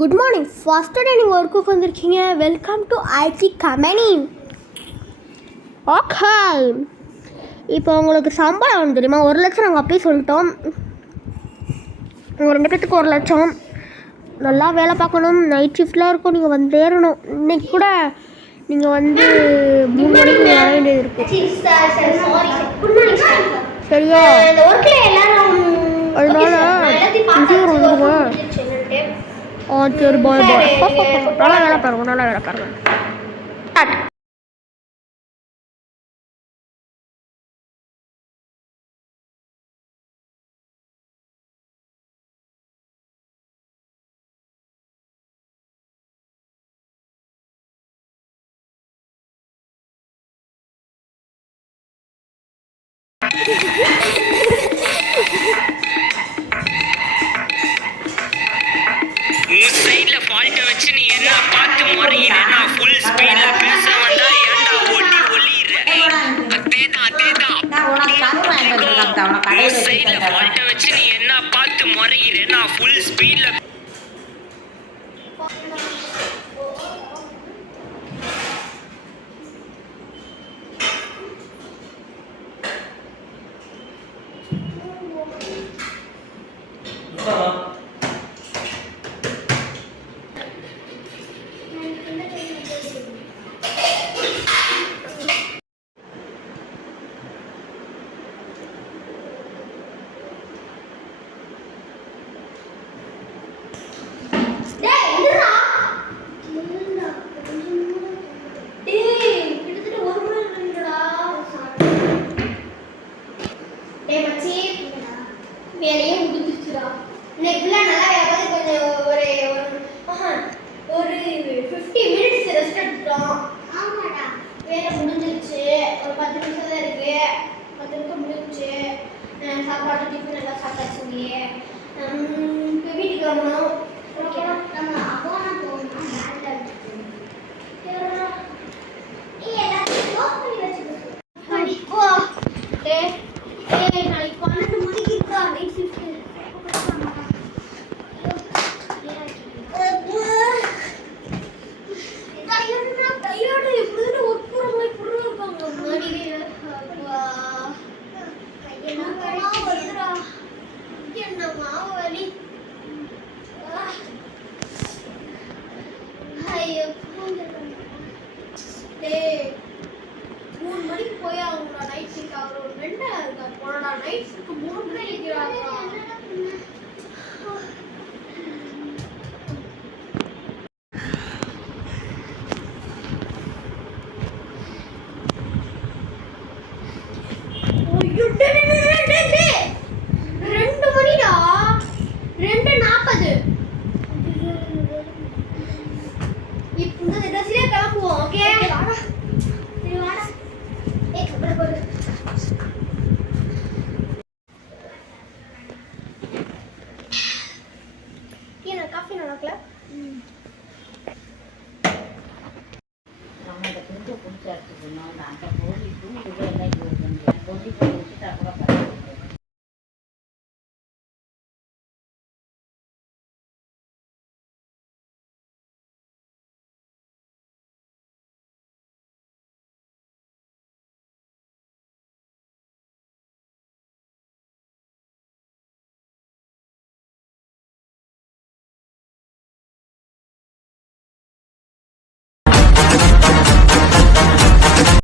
Good morning. First day நீங்கள் ஒர்க்குக்கு வந்திருக்கீங்க. Welcome to IT company. Okay, இப்போ உங்களுக்கு சம்பளம் வந்து தெரியுமா? 1,00,000 நாங்கள் அப்பயே சொல்லிட்டோம். உங்கள் 2 பேத்துக்கு 1,00,000. நல்லா வேலை பார்க்கணும். நைட் ஷிஃப்ட்லாம் இருக்கும். நீங்கள் வந்து ஏறணும். இன்றைக்கி கூட நீங்கள் வந்து 3 மணிக்கு வர வேண்டியது இருக்குது. சரியா? அதனால வந்துருங்க. சரி, பாய் பாய். நல்லா வேலை பாருங்க, நல்லா வேலை பாருங்க. உன் சைடுல ஃபால்ட்ட வச்சு நீ என்ன பார்த்து முறையிற? நான் ஃபுல் ஸ்பீட்ல பேச வந்தா ஏன்டா ஒளி ஒளியிற? அதேதான் உன் சைடுல ஃபால்ட்ட வச்சு நீ என்ன பார்த்து முறையிற? நான் ஃபுல் ஸ்பீட்ல வேலையே முடிஞ்சிச்சுடா. இன்னைக்கு நல்லா கொஞ்சம் ஒரு 50 மினிட்ஸ் ரெஸ்ட் எடுத்துட்டோம். ஆமாடா, வேலை முடிஞ்சிருச்சு. ஒரு 10 நிமிஷம் தான் இருக்கு. 10 நிமிஷம் முடிஞ்சிச்சு. சாப்பாடு டிஃபன் எல்லாம் சாப்பிட்டாச்சு. இப்போ வீட்டுக்கு வரணும். நம்ம அப்பானா போகணும். நாளைக்கு 12 மணிக்கு இருக்கா நைட் ஷிஃப்ட். போய் அவங்க நைட் ஷிஃப்ட் அவர் ஒரு 2 இருக்கா போனடா. நைட் ஷிஃப்ட் 3 மணி இருக்கிறாங்க. காஃபி நல்லா நம்ம இந்த குஞ்சை பிடிச்சி அடிச்சுக்கணும். அந்த கோழி தூங்குது எல்லாம் இது பண்ணுறேன். கோழி பிடிச்சிட்டு அப்புறம்